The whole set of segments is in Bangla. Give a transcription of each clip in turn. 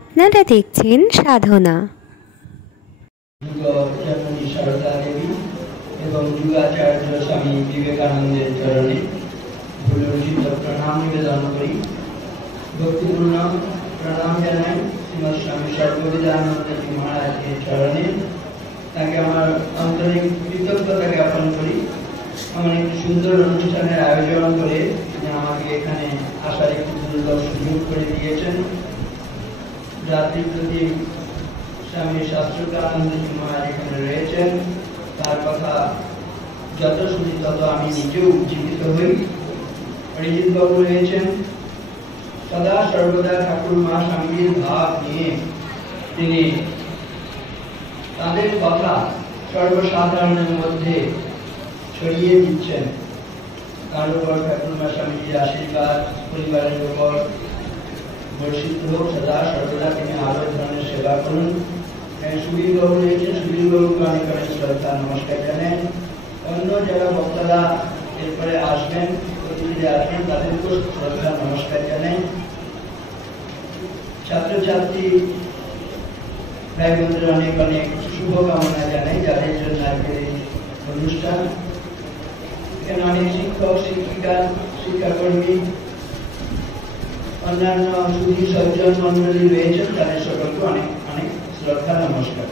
আপনারা দেখছেন সাধনা। সারদা দেবী এবং যুগাচার্য স্বামী বিবেকানন্দের চরণে ভূলোচিত প্রণাম নিবেদন করি। ভক্তিপূর্ণ প্রণাম জানাই শ্রীমৎ স্বামী সর্ববিধানন্দজি মহারাজের চরণে। তাকে আমার আন্তরিক কৃতজ্ঞতা জ্ঞাপন করি। আমার একটি সুন্দর অনুষ্ঠানের আয়োজন করে তিনি আমাকে এখানে আসার একটি দুর্লভ সুযোগ করে দিয়েছেন। রাত্রি প্রতি স্বামী শাস্ত্রকানন্দজি মহারাজ এখানে রয়েছেন, তার কথা যত শুনি তত আমি নিজেও উজ্জীবিত হই। অরিজিৎ বাবু রয়েছেন, সদা সর্বদা ঠাকুর মা স্বামীর ভাব নিয়ে তিনি তাদের কথা সর্বসাধারণের মধ্যে ছড়িয়ে দিচ্ছেন। তার উপর ঠাকুর মা স্বামীজির আশীর্বাদ পরিবারের উপর বর্ষিত হোক সদা সর্বদা। তিনি আরো ধরনের সেবা করুন। সুবীর বাবু রয়েছেন, সুবীর বাবুকে অনেক অনেক শ্রদ্ধা নমস্কার জানেন। অন্য যারা বক্তারা এরপরে আসবেন, অতিথিরা আসবেন, তাদেরকেও শ্রদ্ধা নমস্কার জানাই। ছাত্রছাত্রী ভাই বোনদের অনেক অনেক শুভকামনা জানাই, যাদের জন্য আজকের এই অনুষ্ঠান। এখানে অনেক শিক্ষক শিক্ষিকা শিক্ষাকর্মী অন্যান্য সুধী সজ্জন মন্ডলী রয়েছেন, তাদের সকলকে অনেক অনেক শ্রদ্ধা নমস্কার।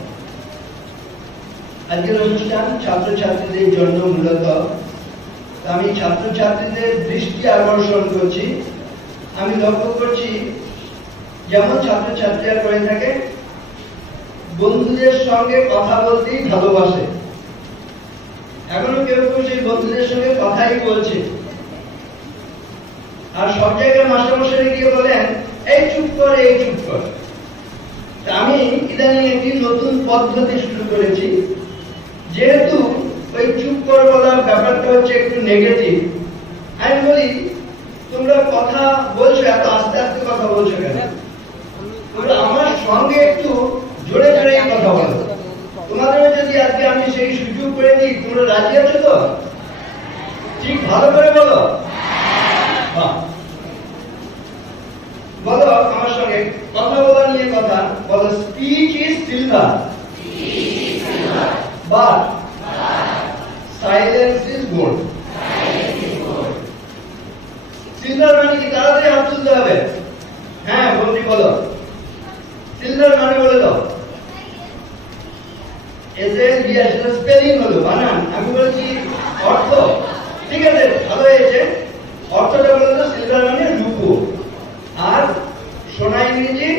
আজকের অনুষ্ঠান ছাত্রছাত্রীদের জন্য মূলত। আমি ছাত্রছাত্রীদের দৃষ্টি আকর্ষণ করছি। আমি লক্ষ্য করছি যেমন ছাত্রছাত্রীরা করে থাকে, বন্ধুদের সঙ্গে কথা বলতেই ভালোবাসে। এখনো কেউ কেউ সেই বন্ধুদের সঙ্গে কথাই বলছে, আর সব জায়গায় মাস্টারমশাই গিয়ে বলেন এই চুপ কর, এই চুপ কর। আমি ইদানিং একটি নতুন পদ্ধতি শুরু করেছি। যেহেতু ওই চুপ কর বলার ব্যাপারটা হচ্ছে একটু নেগেটিভ, আমি বলি তোমরা কথা বলছো, এত আস্তে আস্তে কথা বলছো কেন? তোমরা আমার সঙ্গে একটু জোরে জোরে কথা বলো। তোমাদের যদি আজকে আমি সেই সুযোগ করে দিই, তোমরা রাজি আছো তো? ঠিক ভালো করে বলো। বলো আমার সঙ্গে, কথা বলা নিয়ে কথা বলো। Speech is silver, but silence is gold. Silver মানে কি? তাড়াতাড়ি হাত তুলতে হবে। হ্যাঁ বন্ধু বলো, সিলভার মানে বলে দাও। স্পেলিং হলো, বানান। আমি বলছি অর্থ, ঠিক আছে ভালো হয়েছে। অর্থটা বলে দাও। সিলভার মানে রূপো, আর সোনা ইংরেজি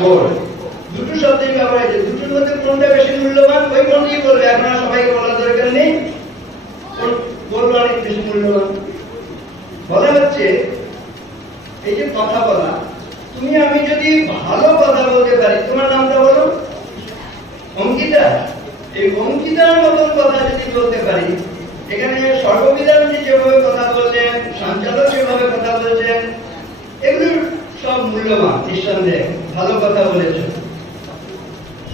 গোল্ড। দুটো শব্দই ব্যবহার হয়েছে। দুটোর মধ্যে কোনটা বেশি মূল্যবান ওই কোনটি বলবে। এখন আর সবাইকে বলার দরকার নেই, গোল্ড অনেক বেশি মূল্যবান। বলা হচ্ছে এই যে কথা বলা, তুমি আমি যদি ভালো কথা বলতে পারি, তোমার নামটা বলো অঙ্কিতা, এই অঙ্কিতার মতন কথা যদি বলতে পারি, এখানে সর্ববিধান যেভাবে কথা বললেন, সঞ্চালক যেভাবে কথা বলছেন, এগুলোর সব মূল্যবান নিঃসন্দেহে। ভালো কথা বলেছ।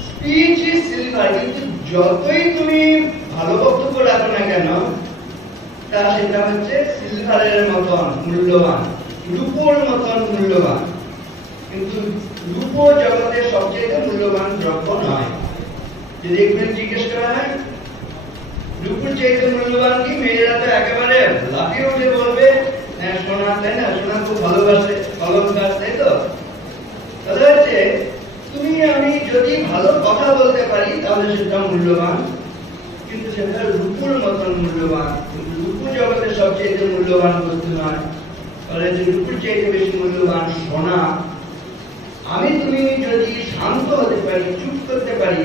স্পিচ ইজ সিলভার, কিন্তু যতই তুমি ভালো বক্তব্য রাখো না কেন, তা সেটা হচ্ছে সিলভারের মতন মূল্যবান, রূপোর মতন মূল্যবান। কিন্তু রূপো জগতের সবচেয়ে মূল্যবান দ্রব্য নয়। যদি একবার জিজ্ঞেস করা হয় রূপোর চাইতে মূল্যবান কি, মেয়েরা তো একেবারে লাফিয়ে উঠে বলবে হ্যাঁ সোনা, তাই না? সোনা খুব ভালোবাসে, অলংকার, তাই তো? তাহলে হচ্ছে তুমি আমি যদি ভালো কথা বলতে পারি তাহলে সেটা মূল্যবান, কিন্তু সেটা রূপোর মতন মূল্যবান। কিন্তু রূপো জগতের সবচেয়ে মূল্যবান বস্তু নয়। তাহলে যে রূপোর চাইতে বেশি মূল্যবান সোনা। আমি তুমি যদি শান্ত হতে পারি, চুপ করতে পারি,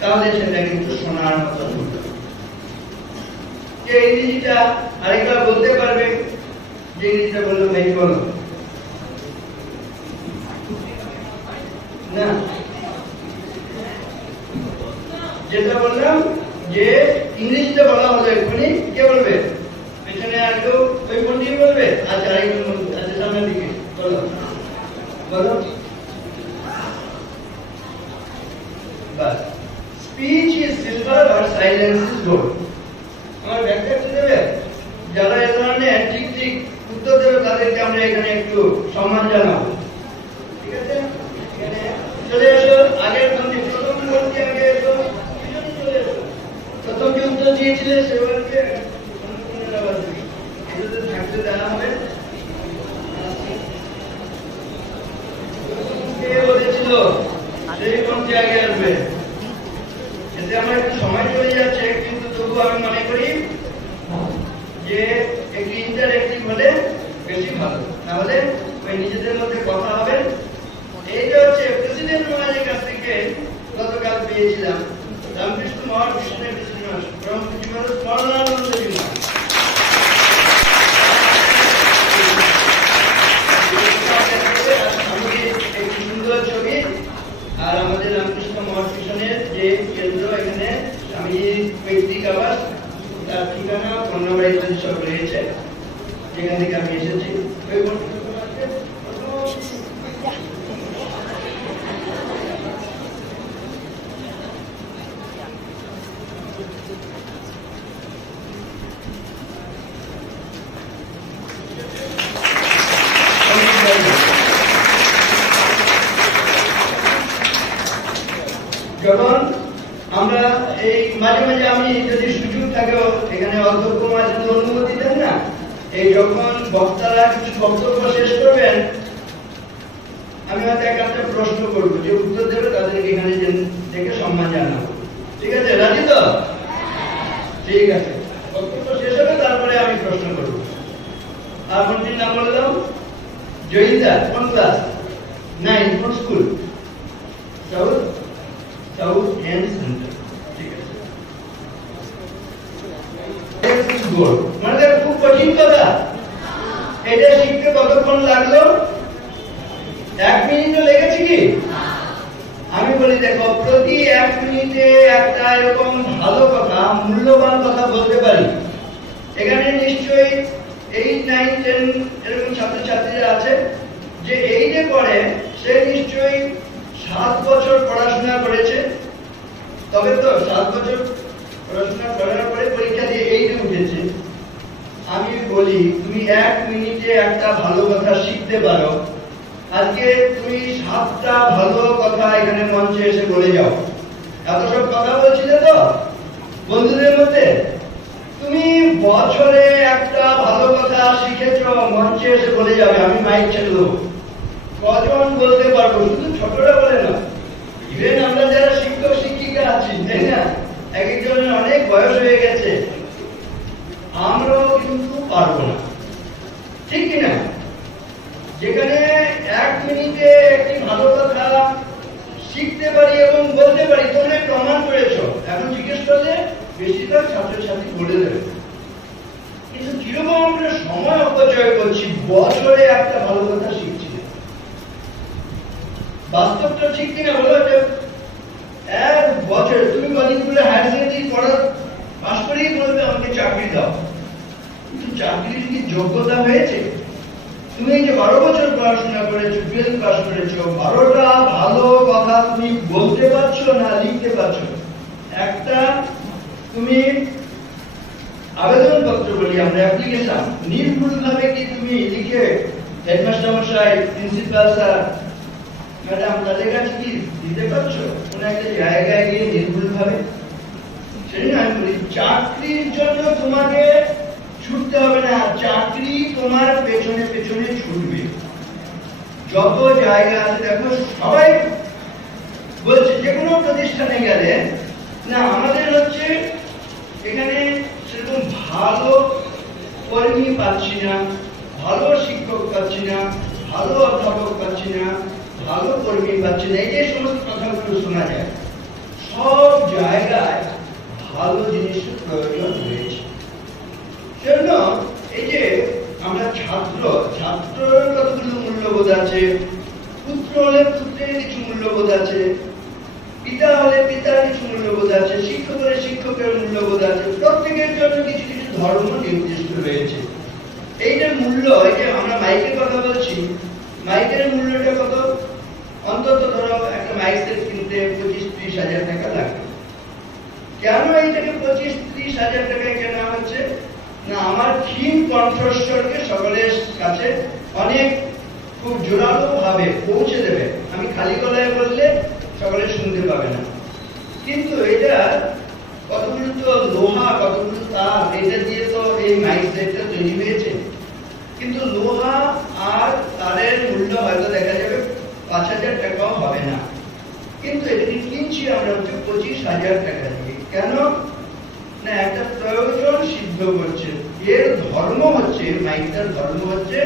তাহলে সেটা কিন্তু সোনার মতন মূল্যবান। যে ইংরেজিটা আরেকবার বলতে পারবে, যে ইংরেজিটা বললো ভাই বলো না, যেটা বললাম যে ইংরেজিতে বলা হলো এক্ষুনি, কে বলবে? পেছনে আর কেউ ওই কোনটি বলবে? আচ্ছা আরেকজন, আচ্ছা সামনের দিকে বলো, বলো। বাস, স্পিচ ইজ সিলভার আর সাইলেন্স ইজ গোল্ড। আমার ব্যাখ্যা করে দেবে? যারা এ ধরনের ঠিক ঠিক উত্তর দেবে তাদেরকে আমরা এখানে একটু সম্মান জানাবো, ঠিক আছে? যখন আমরা এই মাঝে মাঝে আমি যদি সুযোগ থাকে এখানে অধ্যক্ষ মাঝে অনুমতি দেন না, এই যখন বক্তারা কিছু বক্তব্য শেষ করবেন আমি হয়তো একটা প্রশ্ন করবো, যে উত্তর দেবে তাদেরকে এখানে দেখে সম্মান জানাবো। ঠিক আছে, রাজি তো? ঠিক আছে, বক্তব্য শেষ হবে তারপরে আমি প্রশ্ন করবো। আপনার নাম বললাম জয়িতা, কোন ক্লাস? 9, কোন স্কুল? South and centre. ঠিক আছে, মানে খুব কঠিন কথা। এটা শিখতে কতক্ষণ লাগলো? 1 মিনিটও লেগেছে কি? আমি বলি দেখো, প্রতি 1 মিনিটে একটা এরকম ভালো কথা, মূল্যবান কথা বলতে পারি। এখানে নিশ্চয়ই 8, 9, 10 এরকম ছাত্রছাত্রীরা আছে যে এইটে পড়ে, সে নিশ্চয়ই 7 বছর পড়াশোনা করেছে। তবে তো 7 বছর পড়াশোনা করার পরে পরীক্ষা দিয়ে এইটে উঠেছে। আমি বলি তুমি 1 মিনিটে একটা ভালো কথা শিখতে পারো, আজকে তুমি 7টা ভালো কথা এখানে মঞ্চে এসে বলে যাও। এত সব কথা বলছিলে তো বন্ধুদের মধ্যে, তুমি বছরে একটা ভালো কথা শিখেছো, মঞ্চে এসে বলে যাবে, আমি মাইক ছেড়ে দেবো। কজন বলতে পারবো? শুধু ছোটরা বলে না, ইভেন আমরা যারা শিক্ষক শিক্ষিকা আছি, তাই না, এক একজনের অনেক বয়স হয়ে গেছে, আমরাও কিন্তু পারবো না, ঠিক কিনা? যেখানে 1 মিনিটে একটি ভালো কথা শিখতে পারি এবং বলতে পারি, তোমরা প্রমাণ করেছো। এখন জিজ্ঞেস করলে বেশিরভাগ ছাত্রছাত্রী বলে দেবে, কিন্তু কিরকম আমরা সময় অপচয় করছি, বছরে একটা ভালো কথা শিখছি। বাস্তবটা ঠিক কিনা বলো? 1 বছর তুমি কদিনগুলো হায়ার সেকেন্ডারি পড়া পাস করেই বলবে আমাকে চাকরি দাও, কিন্তু চাকরির কি যোগ্যতা হয়েছে? তুমি এই যে 12 বছর পড়াশোনা করেছো, 12 পাস করেছো, 12টা ভালো কথা তুমি বলতে পারছো না লিখতে পারছো? একটা তুমি আবেদনপত্র বলি আমরা, অ্যাপ্লিকেশন, নির্ভুলভাবে কি তুমি লিখে হেডমাস্টার মশাই, প্রিন্সিপাল স্যার, ম্যাডাম তাদের কাছে কি দিতে পারছো কোন একটা জায়গায় গিয়ে নির্ভুলভাবে? সেটা আমি বলি, চাকরির জন্য তোমাকে ছুটতে হবে না, চাকরি তোমার পেছনে পেছনে ছুটবে। যত জায়গা আছে দেখো, সবাই বলছে যে কোনো প্রতিষ্ঠানে গেলে না আমাদের হচ্ছে এখানে সেরকম ভালো কর্মী পাচ্ছি না, ভালো শিক্ষক পাচ্ছি না, ভালো অধ্যাপক পাচ্ছি না, ভালো কর্মী পাচ্ছি না, এই যে সমস্ত কথাগুলো শোনা যায়। সব জায়গায় ভালো জিনিসের প্রয়োজন রয়েছে। সেজন্য এই যে আমরা ছাত্রের কতগুলো মূল্যবোধ আছে, পুত্র হলে পুত্রের কিছু মূল্যবোধ আছে, পিতা হলে পিতার কিছু মূল্যবোধ আছে, শিক্ষক হলে শিক্ষকের মূল্যবোধ আছে, প্রত্যেকের জন্য কিছু কিছু ধর্ম নির্দিষ্ট রয়েছে। এইটার মূল্য, এই যে আমরা মাইকের কথা বলছি, মাইকের মূল্যটা কত? অন্তত ধরো একটা মাইক সেট কিনতে 25-30 হাজার টাকা লাগে। কেন এইটাকে 25-30 হাজার টাকায় কেনা হচ্ছে? না, আমার ক্ষীণ কণ্ঠস্বরকে সকলের কাছে অনেক খুব জোরালো ভাবে পৌঁছে দেবে। আমি খালি গলায় বললে সকলে শুনতে পাবে না, কিন্তু এটা কতগুলো তো লোহা, কতগুলো তার, এটা দিয়ে তো এই মাইক সেটটা তৈরি হয়েছে। কিন্তু লোহা আর তারের মূল্য হয়তো দেখা যাবে 5,000 টাকাও হবে না, কিন্তু এটাকে কিনছি আমরা হচ্ছে 25,000 টাকা দিয়ে। কেন না, একটা প্রয়োজন সিদ্ধ করছে। এর ধর্ম হচ্ছে, মাইকটার ধর্ম হচ্ছে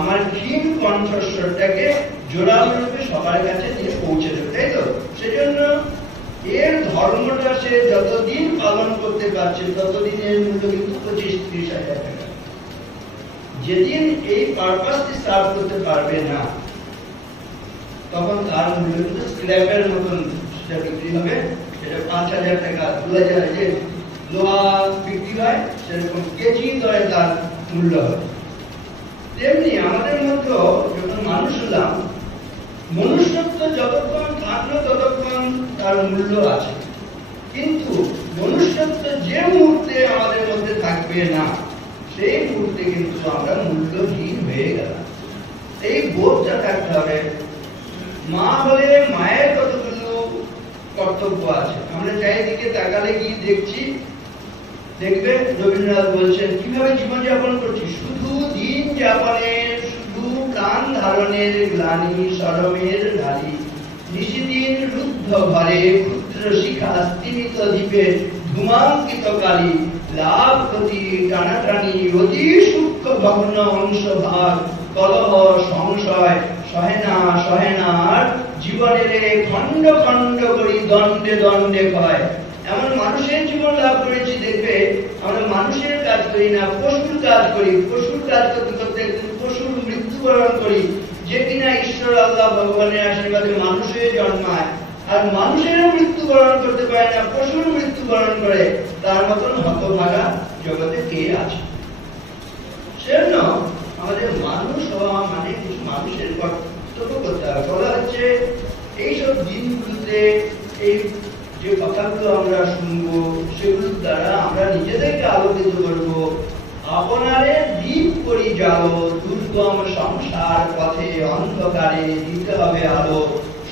আমার ক্ষীণ কণ্ঠস্বরটাকে জোরালো রূপে সবার কাছে নিয়ে পৌঁছে দেবে, তাই তো? সেজন্য এর ধর্মটা সে যতদিন পালন করতে পারছে ততদিন এর মূল্য কিন্তু 25-30 হাজার টাকা। যেদিন এই পারপাসটি সার্ভ করতে পারবে না, তখন তার মূল্য কিন্তু স্ক্র্যাপের মতন সেটা বিক্রি হবে। সেটা 5,000 টাকা, 2,000, যে লোহা বিক্রি হয় সেরকম কেজি দরে তার মূল্য হবে। তেমনি আমাদের মধ্যে যখন মানুষ হলাম, মনুষ্যত্ব যতক্ষণ থাকলো ততক্ষণ তার মূল্য আছে, কিন্তু মনুষ্যত্ব যে মুহূর্তে আমাদের মধ্যে থাকবে না, সেই মুহূর্তে কিন্তু আমরা মূল্যহীন হয়ে গেলাম। এই বোধটা থাকতে হবে। মা হলে মায়ের কতগুলো কর্তব্য আছে। আমরা চারিদিকে তাকালে কি দেখছি? দেখবে রবীন্দ্রনাথ বলছেন কিভাবে জীবনযাপন করছি, শুধু দিন যাপনের, শুধু প্রাণ ধারণের গ্লানি, শরমের নারী, নিশিদিন রুদ্ধ ঘরে ক্ষুদ্র শিখা স্তিমিত দ্বীপে ধূমাঙ্কিত কালী, লাভ ক্ষতি টানাটানি অতি সূক্ষ্ম ভগ্ন অংশ ভাগ, কলহ সংশয় সহে না আর জীবনের খণ্ড খণ্ড করি দণ্ডে দণ্ডে ক্ষয়। এমন মানুষের জীবন লাভ করেছি, দেখবে আমরা মানুষের কাজ করি না, পশুর কাজ করি। পশুর কাজ করতে করতে পশুর মৃত্যুবরণ করি, যে কিনা ঈশ্বর আল্লাহ ভগবানের আশীর্বাদে মানুষ হয়ে জন্মায়, আর মানুষেরও মৃত্যুবরণ করতে পারে না, পশুর মৃত্যুবরণ করে। তার মতন হতভাগা জগতে কে আছে? সেজন্য আমাদের মানুষ হওয়া মানে কিছু মানুষের কর্তব্য করতে হবে। বলা হচ্ছে এইসব দিনগুলোতে এই যে কথাগুলো আমরা শুনবো, সেগুলোর দ্বারা আমরা নিজেদেরকে আলোকিত করবো। আপনারে দীপ করি জালো, দুর্গম সংসার পথে অন্ধকারে দিতে হবে আলো,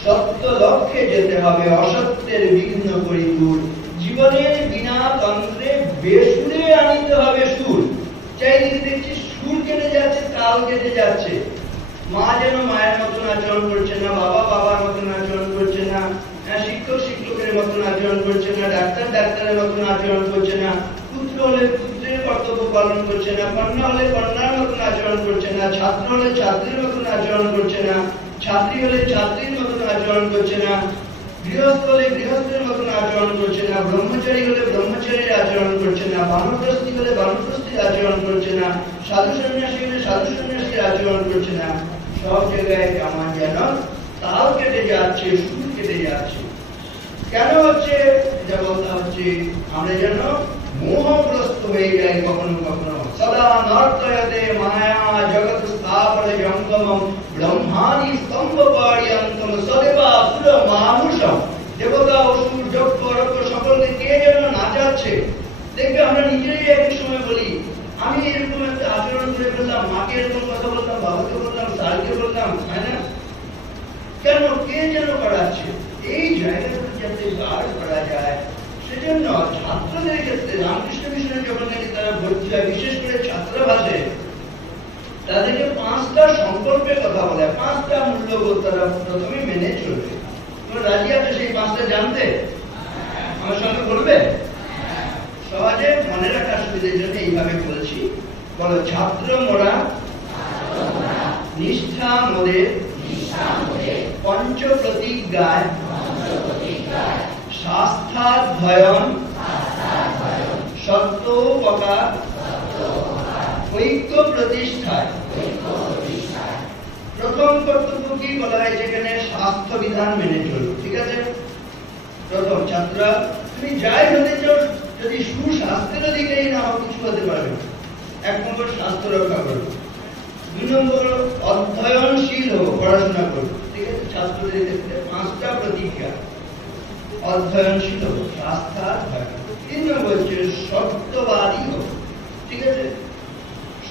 সত্য লক্ষ্যে যেতে হবে অসত্যের বিঘ্ন করি দূর, জীবনের বিনা তন্ত্রে বেসুরে আনিতে হবে সুর। চারিদিকে দেখছি সুর কেটে যাচ্ছে, তাল কেটে যাচ্ছে। মা যেন মায়ের মতন আচরণ করছে না, বাবা বাবার মতন আচরণ করছে না, শিক্ষক শিক্ষকের মতন আচরণ করছে না, ডাক্তার ডাক্তারের মতন আচরণ করছে না, পুত্র হলে পুত্রের কর্তব্য পালন করছে না, কন্যা হলে কন্যার মতন আচরণ করছে না, ছাত্র হলে ছাত্রীর মতন আচরণ করছে না, ছাত্রী হলে ছাত্রীর মতন আচরণ করছে না, গৃহস্থ হলে গৃহস্থের মতন আচরণ করছে না, ব্রহ্মচারী হলে ব্রহ্মচারীর আচরণ করছে না, বানপ্রস্থী হলে বানপ্রস্থীর আচরণ করছে না, সাধু সন্ন্যাসী হলে সাধু সন্ন্যাসীর আচরণ করছে না। সব জায়গায় কেমন যেন তাল কেটে যাচ্ছে, সুর কেটে যাচ্ছে। কেন হচ্ছে? এটা বলতে হচ্ছে আমরা যেন মোহগ্রস্ত হয়ে যাই কখনো কখনো। সদা নর্তয়তে মায়া জগৎ স্থাপনে জঙ্গমম ব্রহ্মাণি স্তম্ভ পাড়িয়ন্তম সদেবা সুর মানুষম। দেবতা অসুর যজ্ঞ রক্ষ সকলকে কে যেন নাচাচ্ছে। দেখবে আমরা নিজেই এক সময় বলি আমি এরকম একটা আচরণ করে ফেললাম, মাকে এরকম কথা বললাম, বাবাকে বললাম, স্যারকে বললাম, তাই না? কেন? কে যেন করাচ্ছে। এই জায়গাটা যাতে বার করা যায়, সেজন্য ছাত্রদের ক্ষেত্রে রামকৃষ্ণ মিশনে যখন নাকি তারা ভর্তি হয়, বিশেষ করে ছাত্রাবাসে তাদেরকে 5টা সংকল্পের কথা বলে, 5টা মূল্যবোধ তারা প্রথমে মেনে চলবে। তোমরা রাজি আছে সেই 5টা জানতে? আমার সঙ্গে বলবে? সহজে মনে রাখার সুবিধার জন্য এইভাবে বলছি। বলো, ছাত্র মোরা নিষ্ঠা মোদের পঞ্চ প্রতিজ্ঞায় শাস্ত্রাধ্যয়ন সত্যোপকার ঐক্য প্রতিষ্ঠায়। প্রথম কর্তব্য কি বলা হয়েছে এখানে? স্বাস্থ্য বিধান মেনে চলো। ঠিক আছে? প্রথম ছাত্র, তুমি যাই হতে চাও, যদি সুস্বাস্থ্যের অধিকারী না হও কিছু হতে পারবে। 1 নম্বর স্বাস্থ্য রক্ষা করো। 2 নম্বর অধ্যয়নশীল হবো, পড়াশোনা করবো। ঠিক আছে? ছাত্রদের ক্ষেত্রে 5টা প্রতিজ্ঞা। অধ্যয়নশীল হবো, শাস্ত্রাধ্যয়ন। 3 নম্বর হচ্ছে সত্যবাদী হবো। ঠিক আছে?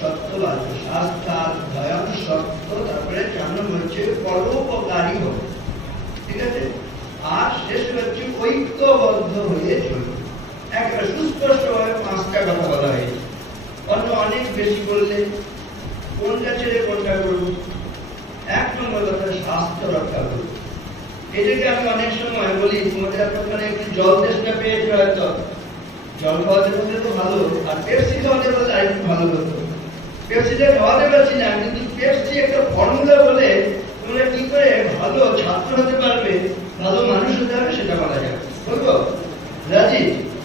সত্যবাদী, শাস্ত্রাধ্যয়ন, সত্য। তারপরে 4 নম্বর হচ্ছে পরোপকারী হবো। ঠিক আছে? আর শেষ হচ্ছে ঐক্যবদ্ধ হয়ে চলবে। একটা সুস্পষ্টভাবে 5টা কথা বলা হয়েছে। অন্য অনেক বেশি বললে কোনটা ছেড়ে কোনটা করব? 1 নম্বর কথা, স্বাস্থ্য রক্ষা করব। এটাকে আমি অনেক সময় বলি, তোমাদের আপনারা একটু জল তেষ্টা পেয়েছে, হয়তো জল খাওয়াতে পারলে তো ভালো, আর পেপসি খাওয়াতে পারলে আর একটু ভালো হতো। পেপসিটা খাওয়াতে পারছি না, কিন্তু পেপসি একটা ফর্মুলা বলে তোমরা কি করে ভালো ছাত্র হতে পারবে, ভালো মানুষ হতে হবে, সেটা বলা যাবে। বলবো? রাজি?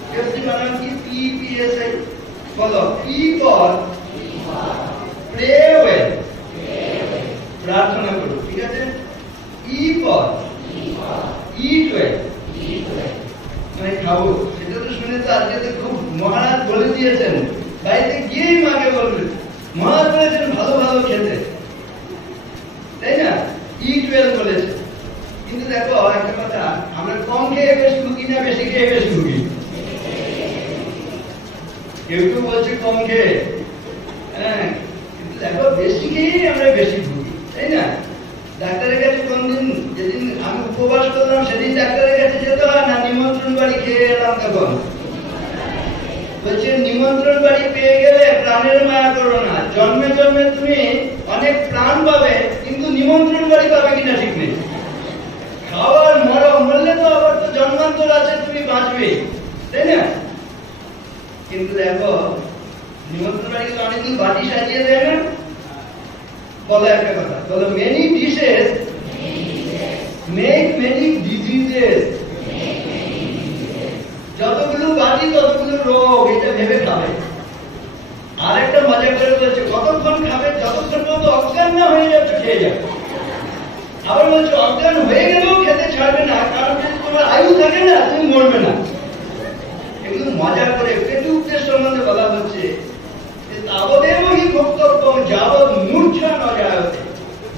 পেপসি বানান কি? PPSI। বলো, পি ফর প্রে ওয়েল, প্রার্থনা করো। ঠিক আছে? ই ফর ইট ওয়েল, মানে খাবো। সেটা তো শুনে তো আজকে তো খুব মহারাজ বলে দিয়েছেন, বাড়িতে গিয়েই মাকে বলবেন মহারাজ বলেছেন ভালো ভালো খেতে, তাই না? ইট ওয়েল বলেছে। কিন্তু দেখো একটা কথা, আমরা কম খেয়ে বেশি ভুগি না বেশি খেয়ে বেশি ভুগি? কেউ কেউ বলছে কম খেয়ে, হ্যাঁ, কিন্তু দেখো বেশি খেয়েই আমরা বেশি ভুগি, তাই না? ডাক্তারের কাছে কোনদিন, যেদিন আমি উপবাস করলাম সেদিন ডাক্তারের কাছে যেতে হয় না নিমন্ত্রণ বাড়ি খেয়ে এলাম তখন? বলছে নিমন্ত্রণ বাড়ি পেয়ে গেলে প্রাণের মায়া করো না, জন্মে জন্মে তুমি অনেক প্রাণ পাবে, কিন্তু নিমন্ত্রণ বাড়ি পাবে কিনা ঠিক নেই। খাওয়ার মরলে তো আবার তো জন্মান্তর আছে, তুমি বাঁচবে, তাই না? কিন্তু দেখো নিমন্ত্রণ বাড়ি তো অনেকদিন বাটি সাজিয়ে দেয় না। বলো একটা কথা, বলো many dishes make many diseases. যতগুলো বাটি ততগুলো রোগ, এটা ভেবে খাবে। আর একটা মজা করে বলছে কতক্ষণ খাবে, যতক্ষণ পর্যন্ত অজ্ঞান না হয়ে যাচ্ছে খেয়ে যাবে। আবার বলছে অজ্ঞান হয়ে গেলেও খেতে ছাড়বে না, কারণ যদি তোমার আয়ু থাকে না তুমি মরবে না। এগুলো মজা করে পেটুকদের সম্বন্ধে বলা হচ্ছে তাবদেব হি ভোক্তব্যম যাবৎ মূর্ছা ন জায়তে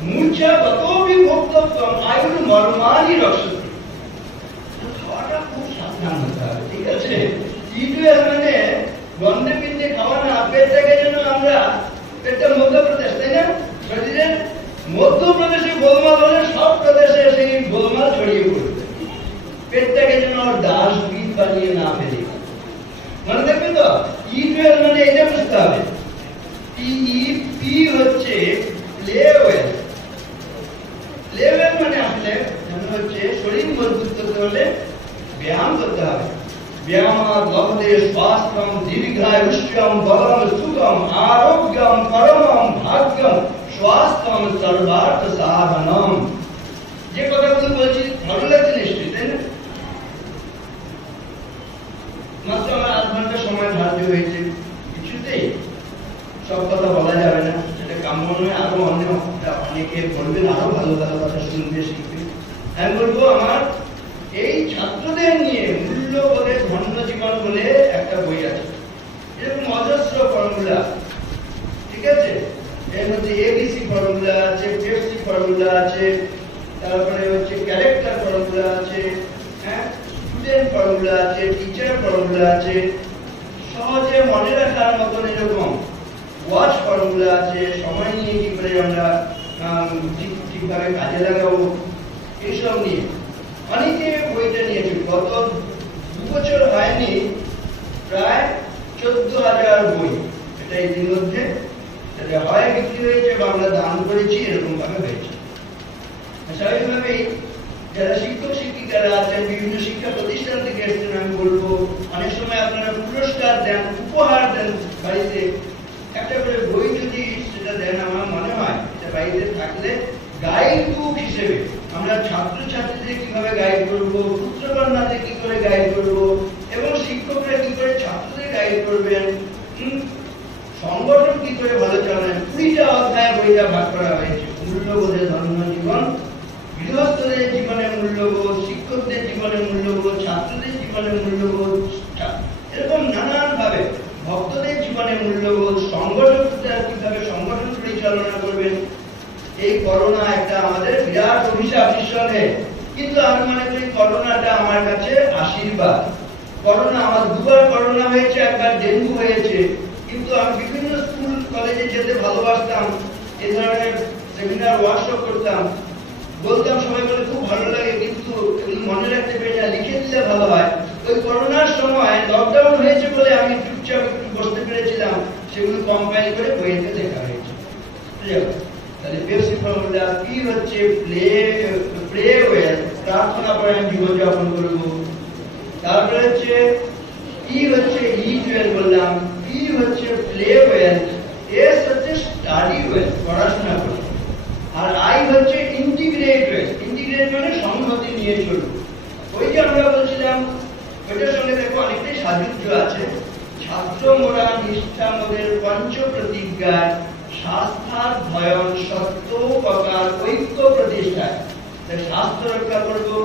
মূর্ছা ততোপি ভোক্তব্যম আয়ুর মর্মাণি রক্ষতি। খাওয়াটা খুব সাবধান হতে হবে, ঠিক আছে? মানে গন্ধে পিণ্ডে খাওয়া না, পেটটাকে যেন আমরা, পেটটা মধ্যপ্রদেশ তাই না, শরীরের মধ্যপ্রদেশে গোলমাল হলে সব প্রদেশে সেই গোলমাল ছড়িয়ে পড়বে। পেটটাকে যেন ডাস্টবিন বানিয়ে না ফেলি, মনে থাকবে তো? ইটওয়েল মানে এটা বুঝতে হবে। পি হচ্ছে প্লেওয়েল। প্লেওয়েল মানে আসলে হচ্ছে শরীর মজবুত করতে হলে ব্যায়াম করতে হবে। ব্যায়াম লভতে স্বাস্থ্যম দীর্ঘায়ুষ্যম বলম সুখম আরোগ্যম পরমম ভাগ্যম স্বাস্থ্যম সর্বার্থ সাধনম। যে কথাগুলো বলছি ভালো লাগছে নিশ্চয়ই, তাই না? মাত্র আমার 8 ঘন্টা সময় ধার্য হয়েছে, কিছুতেই সব কথা বলা যাবে না, সেটা কাম্য নয়। আরো অনেকে বলবেন, আরো ভালো ভালো কথা শুনবে, শিখবে। আমি বলবো আমার এই ছাত্রদের নিয়ে মূল্যবোধের ধন্য জীবন বলে একটা বই আছে, এরকম অজস্র ফর্মুলা, ঠিক আছে? এর মধ্যে এবিসি ফর্মুলা আছে, পেপসি ফর্মুলা আছে, তারপরে হচ্ছে ক্যারেক্টার ফর্মুলা আছে, হ্যাঁ, স্টুডেন্ট ফর্মুলা আছে, টিচার ফর্মুলা আছে, সহজে মনে রাখার মতন এরকম ওয়াচ ফর্মুলা আছে, সময় নিয়ে কি করে আমরা ঠিকভাবে কাজে লাগাবো, এইসব নিয়ে অনেকে বইটা নিয়েছে। গত 2 বছর হয়নি, প্রায় 14,000 বই এটা ইতিমধ্যে হয় বিক্রি হয়েছে বা আমরা দান করেছি, এরকম ভাবে হয়েছে। স্বাভাবিকভাবেই যারা শিক্ষক শিক্ষিকারা আছেন, বিভিন্ন শিক্ষা প্রতিষ্ঠান থেকে এসেছেন, আমি বলবো অনেক সময় আপনারা পুরস্কার দেন, উপহার দেন বাড়িতে, একটা করে বই যদি সেটা দেন, আমার মনে হয় এটা বাড়িতে থাকলে গাইড বুক হিসেবে আমরা ছাত্রছাত্রীদের কিভাবে গাইড করবো, পুত্রকন্যাদের কি করে গাইড করবো, এবং শিক্ষকরা কি করে ছাত্রদের গাইড করবেন, সংগঠন কি করে ভালো চালাবেন, 20টা অধ্যায় বইটা ভাগ করা হয়েছে। মূল্যবোধের ধন্য জীবন, গৃহস্থদের জীবনের মূল্যবোধ, শিক্ষকদের জীবনের মূল্যবোধ, ছাত্রদের জীবনের মূল্যবোধ, এরকম নানান ভাবে ভক্তদের জীবনের মূল্যবোধ, সংগঠকরা কিভাবে সংগঠন পরিচালনা করবেন। এই করোনা একটা আমাদের বিরাট অভিশাপ নিঃসন্দেহে, কিন্তু আমি মনে করি করোনাটা আমার কাছে আশীর্বাদ। করোনা আমার 2বার করোনা হয়েছে, একবার ডেঙ্গু হয়েছে, কিন্তু আমি বিভিন্ন স্কুল কলেজে যেতে ভালোবাসতাম, এই ধরনের সেমিনার ওয়ার্কশপ করতাম, বলতাম, সবাই বলে খুব ভালো লাগে, কিন্তু এগুলো মনে রাখতে পারি না, লিখে দিলে ভালো হয়। ওই করোনার সময় লকডাউন হয়েছে বলে আমি চুপচাপ একটু বসতে পেরেছিলাম, সেগুলো কম্পাইল করে বইতে লেখা হয়েছে। তাহলে পেপসি ফর্মুলা, পি হচ্ছে প্লেওয়েল, প্রার্থনা পরায়ণ জীবনযাপন করবো। তারপরে হচ্ছে ই হচ্ছে ইটওয়েল বললাম, পি হচ্ছে প্লেওয়েল, এস হচ্ছে স্টাডি ওয়েল, পড়াশোনা করবো, আর আই হচ্ছে ইন্টিগ্রেট ওয়েল। ইন্টিগ্রেট মানে সংহতি নিয়ে চলবো। ওই যে আমরা বলছিলাম, ওইটার সঙ্গে দেখো অনেকটাই সাযুজ্য আছে। ছাত্র মোরা নিষ্ঠা মোদের পঞ্চ প্রতিজ্ঞার শাস্ত্রার ভয়ন সত্য প্রকার ঐক্য প্রতিষ্ঠায়। শাস্ত্র রক্ষা করবো,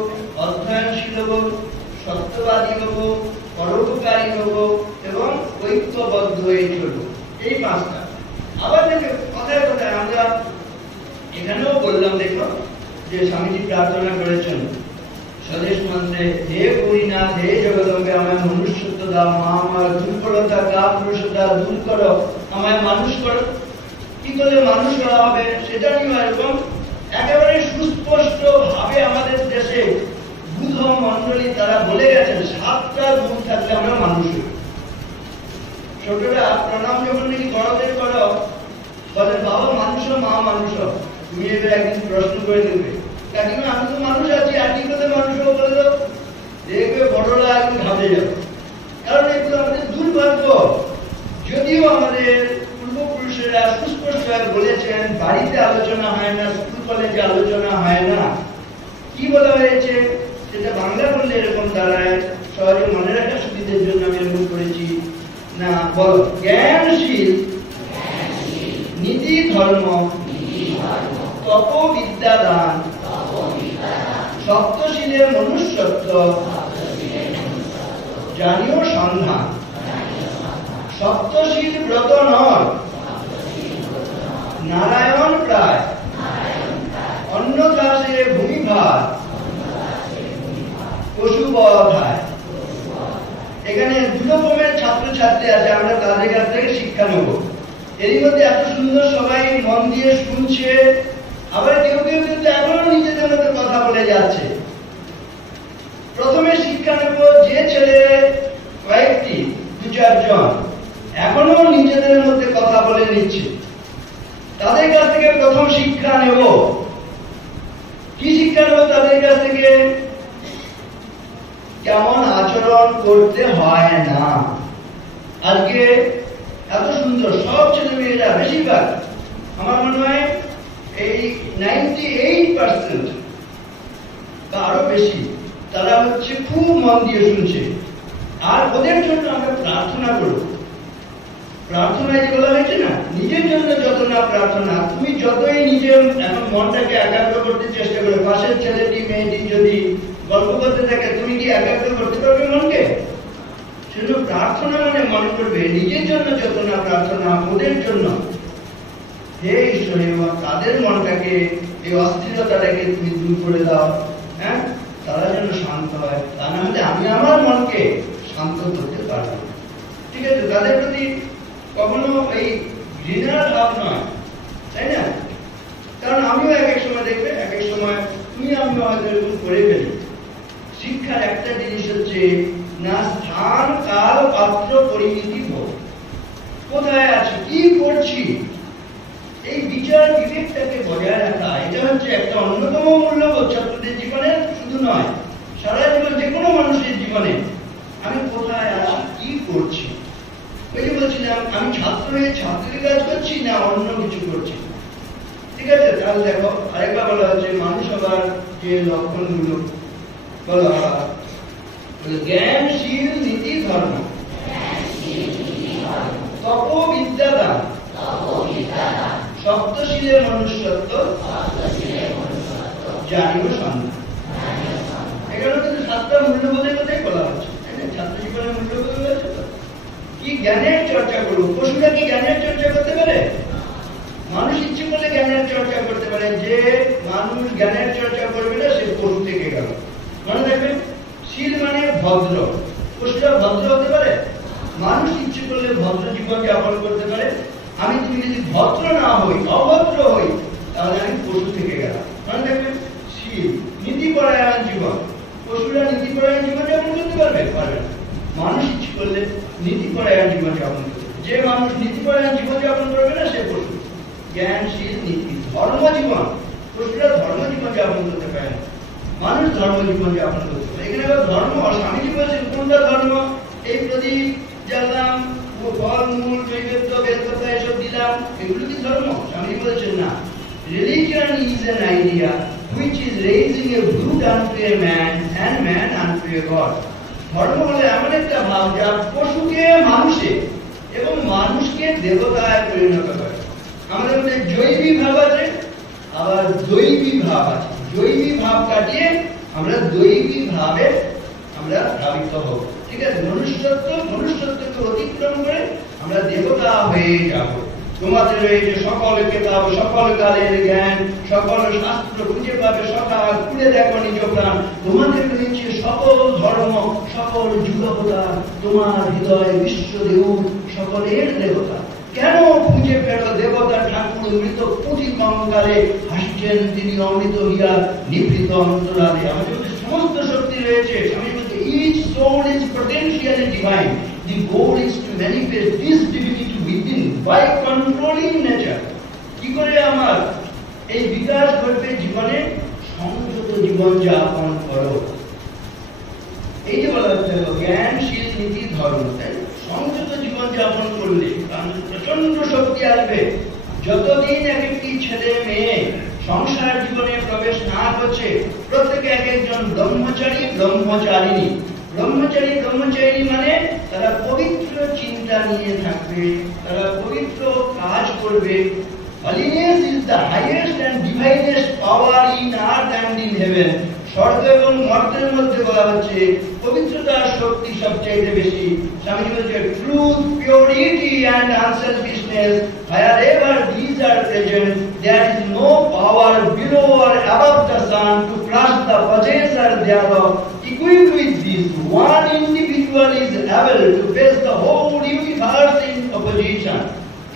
অধ্যয়নশীল হবো, সত্যবাদী হবো, পরোপকারী হবো এবং ঐক্যবদ্ধ হয়ে চলবো, এই 5টা। আবার দেখো কথায় কথায় আমরা এখানেও বললাম, দেখো যে স্বামীজি প্রার্থনা করেছেন স্বদেশ মন্ত্রে, হে গৌরীনাথ, হে জগদম্বে, আমায় মনুষ্যত্ব দাও, মা আমার দুর্বলতা কাপুরুষতা দূর করো, আমায় মানুষ করো। কি করলে মানুষ করা হবে সেটা নিয়ে এরকম একেবারে সুস্পষ্ট ভাবে আমাদের দেশে বুধ মন্ডলী তারা বলে গেছেন 7টা গুণ থাকলে আমরা মানুষ হই। ছোটরা প্রণাম যখন নাকি বড়দের করো, বলে বাবা মানুষ, মা মানুষ, তুমি এবার একদিন প্রশ্ন করে দেবে, কাকিমা আমি তো মানুষ আছি, আর কি করে মানুষ বলে দাও, দেখবে বড়রা একদম ঘাবড়ে যাবে। কারণ এগুলো আমাদের দুর্ভাগ্য। যদিও আমাদের পূর্বপুরুষেরা সুস্পষ্টভাবে বলেছেন, বাড়িতে আলোচনা হয় না, স্কুল কলেজে আলোচনা হয় না। কি বলা হয়েছে সেটা বাংলা বললে এরকম দাঁড়ায়, সহজে মনে রাখার সুবিধের জন্য আমি এরকম করেছি না, বল জ্ঞানশীল নীতি ধর্ম তপ বিদ্যাদান সপ্তশীলের মনুষ্যত্ব জানিও সন্ধান। সপ্তশীল ব্রত নর নারায়ণ প্রায় অন্যথা সে ভূমিভার পশুবধায়। এখানে দু রকমের ছাত্রছাত্রী আছে, আমরা তাদের কাছ থেকে শিক্ষা নেব। এরই মধ্যে এত সুন্দর সবাই মন দিয়ে শুনছে, আবার কেউ কেউ কিন্তু এখনো নিজেদের মধ্যে কথা বলে যাচ্ছে। প্রথমে শিক্ষা নেব যে ছেলে কয়েকটি 2-4 জন এখনো নিজেদের মধ্যে কথা বলে নিচ্ছে, তাদের কাছ থেকে প্রথম শিক্ষা নেব। কি শিক্ষা নেব তাদের কাছ থেকে? কেমন আচরণ করতে হয় না। আজকে এত সুন্দর সব ছেলে মেয়েরা, বেশিরভাগ আমার মনে হয় এই 98% বা আরো বেশি, তারা হচ্ছে খুব মন দিয়ে শুনছে। আর ওদের জন্য আমরা প্রার্থনা করব। প্রার্থনায় যে বলা হয়েছে না, নিজের জন্য যত না প্রার্থনা, তুমি যতই নিজের এখন মনটাকে একাগ্র করতে চেষ্টা করো, পাশের ছেলেটি মেয়েটি যদি গল্প করতে থাকে, তুমি কি একাগ্র করতে পারবে মনকে? সেজন্য প্রার্থনা মানে মনে করবে নিজের জন্য যত না প্রার্থনা, ওদের জন্য। হে ঈশ্বর, তাদের মনটাকে, এই অস্থিরতাটাকে তুমি দূর করে দাও, হ্যাঁ, তারা যেন শান্ত হয়। তা না হলে আমি আমার মনকে শান্ত করতে পারবো। ঠিক আছে, তাদের প্রতি কখনো এই ঘৃণার ভাব নয়, তাই না? কারণ আমিও এক এক সময় দেখবে, এক এক সময় তুমি আমিও হয়তো এরকম করে ফেলি। শিক্ষার একটা জিনিস হচ্ছে না স্থান কাল পাত্র পরিমিতি ভোগ, কোথায় আছি, কি করছি, এই বিচার বিবেকটাকে বজায় রাখা, এটা হচ্ছে একটা অন্যতম মূল্যবোধ ছাত্রদের জীবনে, শুধু নয় সারা জীবন যে কোনো মানুষের জীবনে। আমি কোথায় আছি, কি করছি। ওই যে বলছিলাম, আমি ছাত্র হয়ে ছাত্রের কাজ করছি না অন্য কিছু করছি। ঠিক আছে, তাহলে দেখো আরেকবার বলা হচ্ছে মানুষ হবার যে লক্ষণগুলো বলা হয়, জ্ঞানশীল নীতি ধর্ম তপ বিদ্যাদান সপ্তশীলের মনুষ্যত্ব জানিও সন্ধান। এখানে কিন্তু 7টা মূল্যবোধের কথাই বলা হচ্ছে, ছাত্র জীবনের মূল্যবোধ হয়েছে। তো কি জ্ঞানের চর্চা করবো? পশুরা কি জ্ঞানের চর্চা করতে পারে? মানুষ ইচ্ছে করলে জ্ঞানের চর্চা করতে পারে। যে মানুষ জ্ঞানের চর্চা করবে না, সে পশু থেকে গেল। মনে রাখবেন, শীল মানে ভদ্র। পশুরা ভদ্র হতে পারে? মানুষ ইচ্ছে করলে ভদ্র জীবন যাপন করতে পারে। আমি তুমি যদি ভদ্র না হই, অভদ্র হই, তাহলে আমি পশু থেকে গেলাম। মনে রাখবেন, শীল নীতিপরায়ণ জীবন। পশুরা নীতিপরায়ণ জীবন যাপন করতে পারবে? পারবে না। মানুষ ইচ্ছে করলে নীতিপরায়ণ জীবন যাপন করবে। যে মানুষ নীতিপরায়ণ জীবন যাপন করবে না, সে পশু। জ্ঞানশীল নীতি ধর্ম জীবন। পশুরা ধর্ম জীবন যাপন করতে পারে না, মানুষ ধর্ম জীবন যাপন করতে পারে। এখানে আবার ধর্ম, স্বামীজি বলছেন কোনটা ধর্ম? এই প্রদীপ জ্বালাম, ফল মূল নৈবেদ্য বেদকথা এসব দিলাম, এগুলো কি ধর্ম? স্বামীজি বলছেন না। Religion is an idea which is raising a brood unto a man and man unto a God. ধর্ম হলো এমন একটা ভাব যা পশুকে মানুষে এবং মানুষকে দেবতায় পরিণত করে। আমাদের মধ্যে জৈবিক ভাব আছে, আবার দৈবিক ভাব আছে। জৈবিক ভাব কাটিয়ে আমরা দৈবিক ভাবে আমরা ধাবিত হব। ঠিক আছে, মনুষ্যত্বকে অতিক্রম করে আমরা দেবতা হয়ে যাব। তোমাদের রয়েছে সকল কেতাব, সকল কালের জ্ঞান, সকল শাস্ত্র খুঁজে পাবে সকাল, খুলে দেখো নিজ প্রাণ। তোমাদের রয়েছে সকল ধর্ম, সকল যুগপতা, তোমার হৃদয় বিশ্বদেব সকলের দেবতা। কেন খুঁজে পেল দেবতা ঠাকুর মৃত পুঁথি কঙ্কালে, হাসছেন তিনি অমৃত হইয়া নিভৃত অন্তরালে। আমাদের মধ্যে সমস্ত শক্তি রয়েছে। আমি বলছি is potentially divine. The goal is to manifest this divinity within by controlling nature. কি করে আমার এই বিকাশ ঘটবে জীবনে? সংযত জীবন যাপন করো। এই যে বলা হচ্ছে জ্ঞানশীল নীতি ধর্ম, তাই সংযত জীবন যাপন করলে প্রচন্ড শক্তি আসবে। যতদিন এক একটি ছেলে মেয়ে সংসার জীবনে প্রবেশ না করছে, প্রত্যেকে এক একজন ব্রহ্মচারী ব্রহ্মচারিণী। ব্রহ্মচারী ব্রহ্মচারিণী মানে তারা পবিত্র চিন্তা নিয়ে থাকবে, তারা পবিত্র কাজ করবে। Holiness is the highest and divinest power in earth and in heaven. স্বর্গ এবং মর্তের মধ্যে বলা হচ্ছে পবিত্রতার শক্তি সবচেয়ে বেশি। স্বামীজি বলছে truth, purity and unselfishness, wherever these are present, there is no power below or above the sun to crush the possessor thereof. Equipped with this, one individual is able to face the whole universe in opposition.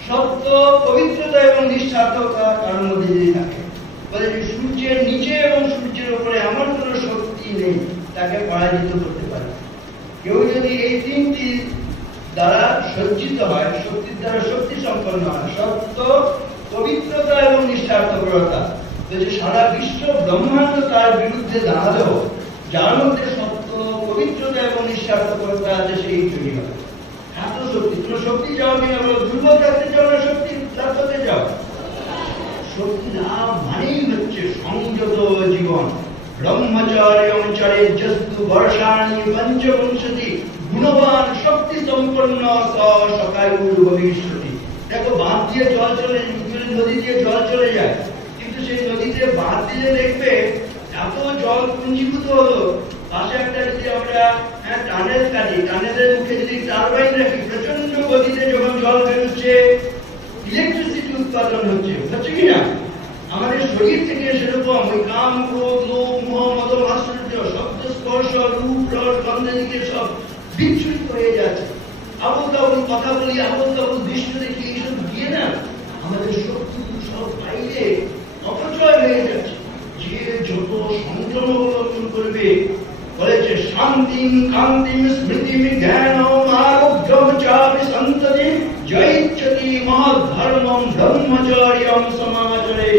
সত্য, পবিত্রতা এবং নিঃস্বার্থতা তার মধ্যে যদি থাকে, বলে যে সূর্যের নিচে এবং সূর্যের উপরে এমন কোন শক্তি নেই তাকে পরাজিত করতে পারে। কেউ যদি এই তিনটি দ্বারা সজ্জিত হয়, শক্তির দ্বারা শক্তি সম্পন্ন হয়, সত্য, পবিত্রতা এবং নিঃস্বার্থপরতা, বলছে সারা বিশ্ব ব্রহ্মাণ্ড তার বিরুদ্ধে দাঁড়ালেও যার মধ্যে সত্য, পবিত্রতা এবং নিঃস্বার্থপরতা আছে সেই জয়ী হবে। এত শক্তি, কোনো শক্তি চাও কিনা বলো? দুর্বল থাকতে চাও না শক্তি লাভ করতে চাও? শক্তি লাভ মানেই হচ্ছে সংযত জীবন। ব্রহ্মচর্যে যস্তু বর্ষাণি পঞ্চবিংশতি গুণবান শক্তি সম্পন্ন সকায়ুর ভবিষ্যতি। দেখো বাঁধ দিয়ে জল চলে, নদী দিয়ে জল চলে যায়, কিন্তু সেই নদীতে বাঁধ দিয়ে দেখবে এত জল পুঞ্জীভূত হলো, পাশে একটা যদি আমরা টানেল কাটি, টানেলের মুখে যদি টারবাইন রাখি, প্রচন্ড গতিতে যখন জল বেরোচ্ছে, ইলেকট্রিসিটি উৎপাদন হচ্ছে, হচ্ছে কিনা? আমাদের শরীর থেকে সেরকম ওই কাম, ক্রোধ, লোভ, মোহ, মদ, মাৎসর্য, শব্দ, স্পর্শ, রূপ, রস, গন্ধ দিকে সব বিচ্ছুরিত হয়ে যাচ্ছে। আবল তাবল কথা বলি, আবল তাবল দৃশ্য দেখি, এইসব দিয়ে না আমাদের শক্তি সব বাইরে অপচয় হয়ে যাচ্ছে। যে যত সংযম অবলম্বন করবে, বলেছে শান্তিম কান্তিম স্মৃতিম জ্ঞানম আরোগ্যম চাপি সন্ততি জয়চ্যতি মহৎ ধর্মম ব্রহ্মচর্যম সমাচরে।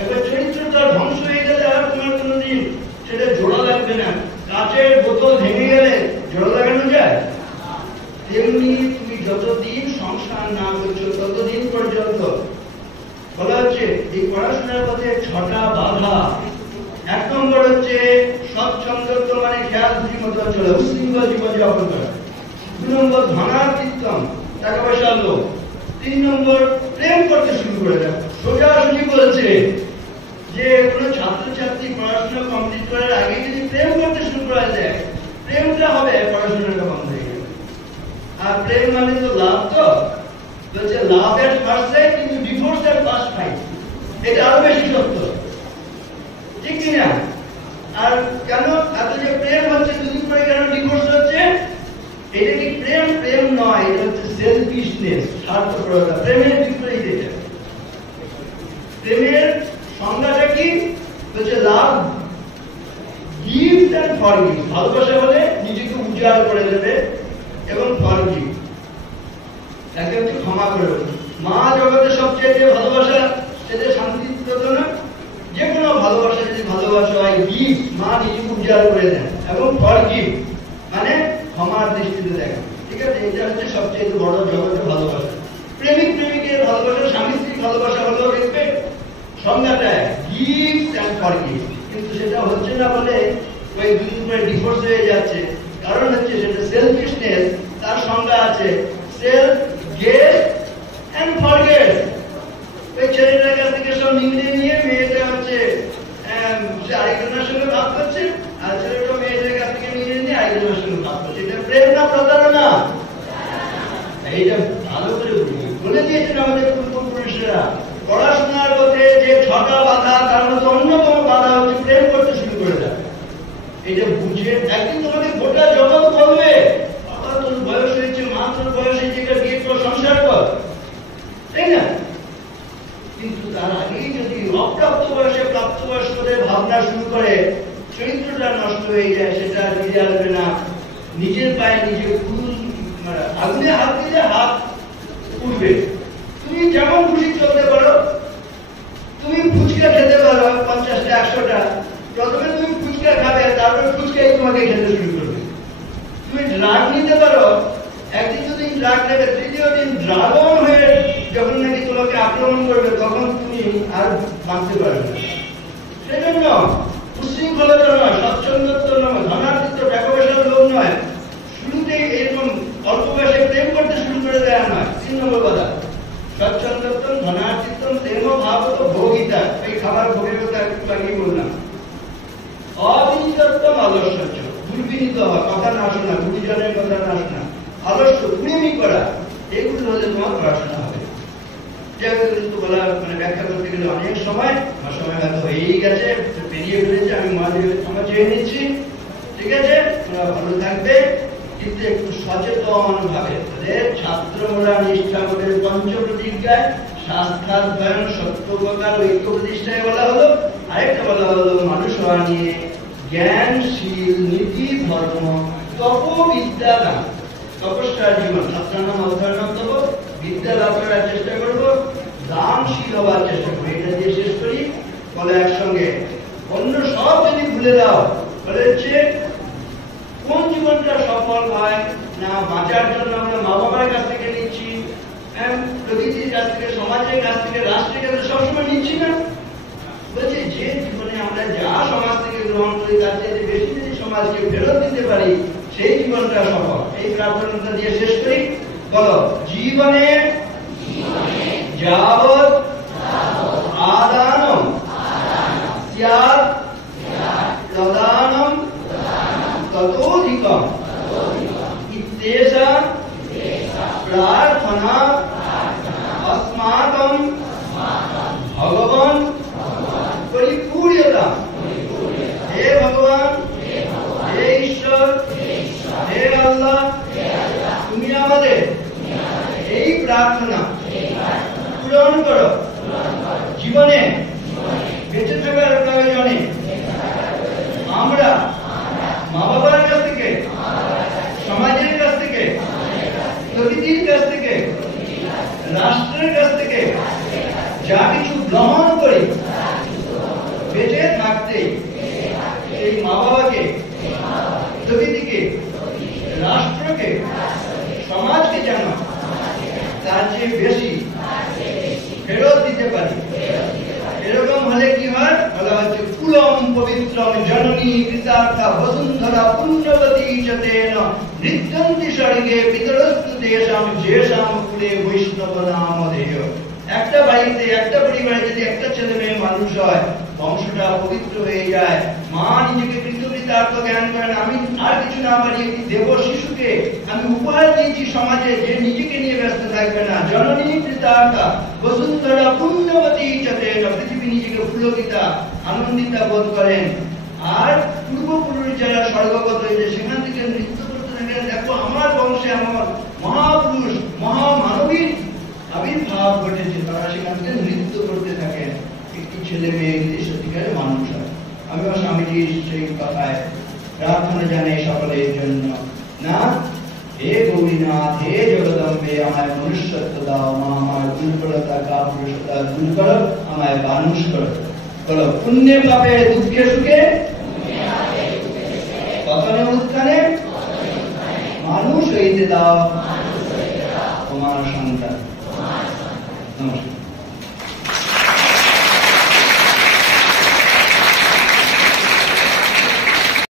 এবার চরিত্রটা ধ্বংস হয়ে গেলে আর তোমার কোনোদিন সেটা জোড়া লাগবে না। কাচের বোতল ভেঙে গেলে জোড়া লাগানো যায়? তেমনি তুমি যতদিন সংসার না করছো ততদিন পর্যন্ত বলা হচ্ছে এই পড়াশোনার পথে 6টা বাধা। 1 নম্বর হচ্ছে সচ্ছন্দ মানে খেয়াল খুশি মতো চলে, উশৃঙ্খল জীবন যাপন করা। 2 নম্বর ধনার্থিত্বম, টাকা পয়সার লোভ। 3 নম্বর প্রেম করতে শুরু করে দেয়। সোজাসুজি বলছে যে কোনো ছাত্রছাত্রী পড়াশোনা কমপ্লিট করার আগে যদি প্রেম করতে শুরু করা যায়, প্রেমটা হবে পড়াশোনাটা বন্ধ হয়ে গেল। আর প্রেম মানে তো লাভ, তো বলছে লাভ এট ফার্স্ট সাইট কিন্তু ডিভোর্স এট ফার্স্ট ফাইট। এটা আরো বেশি সত্য, ঠিক কিনা? আর কেন এত যে প্রেম হচ্ছে, দুদিন পরে কেন ডিভোর্স হচ্ছে? এটা কি প্রেম? প্রেম নয়, এটা হচ্ছে সেলফিশনেস, স্বার্থপরতা। প্রেমের বিপরীত এটা। প্রেমের সংজ্ঞাটা কি? বলছে লাভ গিভস এন্ড ফরগিভস। ভালোবাসা হলে নিজেকে উজাড় করে দেবে এবং ফরগিভ, তাকে হচ্ছে ক্ষমা করে দেবে। মা জগতে সবচেয়ে যে ভালোবাসা, সেটা শান্তি প্রদ না? যে কোনো ভালোবাসা যদি ভালোবাসা হয়, গিভ মা নিজেকে উজাড় করে দেন, এবং ফরগিভ মানে ক্ষমার দৃষ্টিতে দেখা। ঠিক আছে, এটা হচ্ছে সবচেয়ে বড় জগতে ভালোবাসা। প্রেমিক প্রেমিকের ভালোবাসা, স্বামী স্ত্রীর ভালোবাসা হলো রেসপেক্ট, সংজ্ঞাটা গিভস এন্ড ফরগিভ। কিন্তু সেটা হচ্ছে না বলে ওই দুদিন পরে ডিভোর্স হয়ে যাচ্ছে। কারণ হচ্ছে সেটা সেলফিশনেস। তার সংজ্ঞা আছে সেলফ গেট এন্ড ফরগেট। ওই ছেলেটার কাছ থেকে সব নিয়ে মেয়েটা হচ্ছে সে আরেকজনের সঙ্গে ভাব করছে, আর ছেলেটা মেয়েদের কাছ থেকে নিয়ে আরেকজনের সঙ্গে ভাব করছে। এটা প্রেম না প্রতারণা? এইটা ভালো করে বলে দিয়েছেন আমাদের পূর্বপুরুষেরা। পড়াশোনার পথে যে 6টা বাধা, তার মধ্যে অন্যতম বাধা হচ্ছে প্রেম করতে শুরু করে দেয়। এটা বুঝে একদিন তোমাকে গোটা জগৎ বলবে, বাবা তোর বয়স হয়েছে, মা তোর বয়স হয়েছে, এটা বিয়ে কর, সংসার কর, তাই না? কিন্তু তার আগেই যদি অপ্রাপ্ত বয়সে প্রাপ্তবয়স্কদের ভাবনা শুরু করে, চরিত্রটা নষ্ট হয়ে যায়, সেটা ফিরে আসবে না। নিজের পায়ে নিজে আগুনে হাত দিলে হাত উঠবে। তুমি যেমন খুশি চলতে পারো, তুমি ফুচকা খেতে পারো 50টা 100টা, প্রথমে তুমি ফুচকা খাবে, তারপর ফুচকাই তোমাকে খেতে শুরু করবে। তুমি ড্রাগ নিতে পারো, একদিন দুদিন ড্রাগ নেবে, তৃতীয় দিন ড্রাগন হয়ে যখন নাকি তোমাকে আক্রমণ করবে, তখন তুমি আর বাঁচতে পারবে না। সেজন্য উশৃঙ্খলতা নয়, স্বচ্ছন্দত্ব নয়, ধনার্থিত্ব, টাকা পয়সার লোভ নয়, শুরুতেই এরকম অল্প বয়সে প্রেম করতে শুরু করে দেওয়া নয়। 3 নম্বর কথা, স্বচ্ছন্দত্ব ধনার্থিত্ব প্রেম ভাবত ভোগিতা, এই খাবার ভোগের কথা একটু আগেই বললাম। অবিনীতত্ব আলস্য, দুর্বিনীত হওয়া, কথা না শোনা, গুরুজনের কথা না শোনা, আলস্য কুড়েমি করা, এগুলো হলে তোমার পড়াশোনা হবে। ব্যাখ্যা করতে গেলে অনেক সময়, আমার সময় হয়তো হয়েই গেছে, পেরিয়ে ফেলেছে, আমি মহাদেবের ক্ষমা চেয়ে নিচ্ছি। ঠিক আছে, তোমরা ভালো থাকবে, কিন্তু একটু সচেতন ভাবে ছাত্ররা নিষ্ঠা করে পঞ্চপ্রতিজ্ঞায় শাস্ত্রাধ্যয়ন, সত্যপ্রকার ঐক্য প্রতিষ্ঠায় বলা হলো। আরেকটা বলা হলো মানুষ হওয়া নিয়ে জ্ঞানশীল, নীতি, ধর্ম, তপবিদ্যা দান, তপস্যার জীবন, ছাত্রানাম অধ্যয়ন তপ, বিদ্যা লাভ করার চেষ্টা করবো, দানশীল হওয়ার চেষ্টা করবো। এটা দিয়ে শেষ করি, বলে একসঙ্গে অন্য সব যদি ভুলে দাও, বলে হচ্ছে কোন জীবনটা সফল হয় না, বাঁচার জন্য আমরা মা বাবার কাছ থেকে নিচ্ছি, প্রকৃতির কাছ থেকে, সমাজের কাছ থেকে, রাষ্ট্রের কাছে সবসময় নিচ্ছি না। বলছে যে জীবনে আমরা যা সমাজ থেকে গ্রহণ করি তার চেয়ে বেশি যদি সমাজকে ফেরত দিতে পারি, সেই জীবনটা সফল। এই প্রার্থনাটা দিয়ে শেষ করি, বলো জীবনে যাবৎ আদানম স্যাৎ প্রদানম ততোধিকম ইত্যেষাং প্রার্থনা अस्माकं भगवान परिपूर्यता। हे भगवान, हे ईश्वर, हे अल्लाह, তুমি আমাদের এই প্রার্থনা পূরণ করো। জীবনে বেঁচে থাকার প্রয়োজনে আমরা মা বাবার কাছ থেকে, সমাজের কাছ থেকে, প্রকৃতির কাছ থেকে, রাষ্ট্রের কাছ থেকে যা কিছু গ্রহণ করি, বেঁচে থাকতে এই মা বাবাকে, প্রকৃতিকে, রাষ্ট্রকে, সমাজকে যেন তার চেয়ে বেশি ফেরত দিতে পারি। এরকম হলে কি হয়, বলা হচ্ছে কুলম পবিত্রম জননী কৃতার্থা বসুন্ধরা পুণ্যবতী চতেন নৃত্যন্তি স্বর্গে পিতরস্তু তেষাম যেষাম কুলে বৈষ্ণব নামধেয়। একটা বাড়িতে, একটা পরিবারে যদি একটা ছেলে মেয়ে মানুষ হয়, বংশটা পবিত্র হয়ে যায়। মা নিজেকে কৃতকৃতার্থ জ্ঞান করেন, আমি আর কিছু না পারি, একটি দেব শিশুকে আমি উপহার দিয়েছি সমাজে, যে নিজেকে নিয়ে ব্যস্ত থাকবে না। জননী কৃতার্থা বসুন্ধরা পুণ্যবতী চতেন, পৃথিবী নিজেকে পুলকিতা, আনন্দিতা বোধ করেন। আর পূর্বপুরুষ যারা স্বর্গগত হয়েছে, সেখান থেকে নৃত্য করতে থাকেন, দেখো আমার বংশে আমার মহাপুরুষ, মহামানবীর আবির্ভাব ঘটেছে, তারা সেখান থেকে নৃত্য করতে থাকেন। একটি ছেলে মেয়ে যদি সত্যিকারের মানুষ হয়। আমিও স্বামীজির সেই কথায় প্রার্থনা জানাই সকলের জন্য, না হে গৌরীনাথ, হে জগদম্বে, আমায় মনুষ্যত্ব দাও, মা আমার দুর্বলতা কাপুরুষতা দূর করো, আমায় মানুষ করো। বলো পুণ্যে পাপে দুঃখে সুখে পতনে উত্থানে মানুষ হইতে দাও তোমার সন্তান। নমস্কার।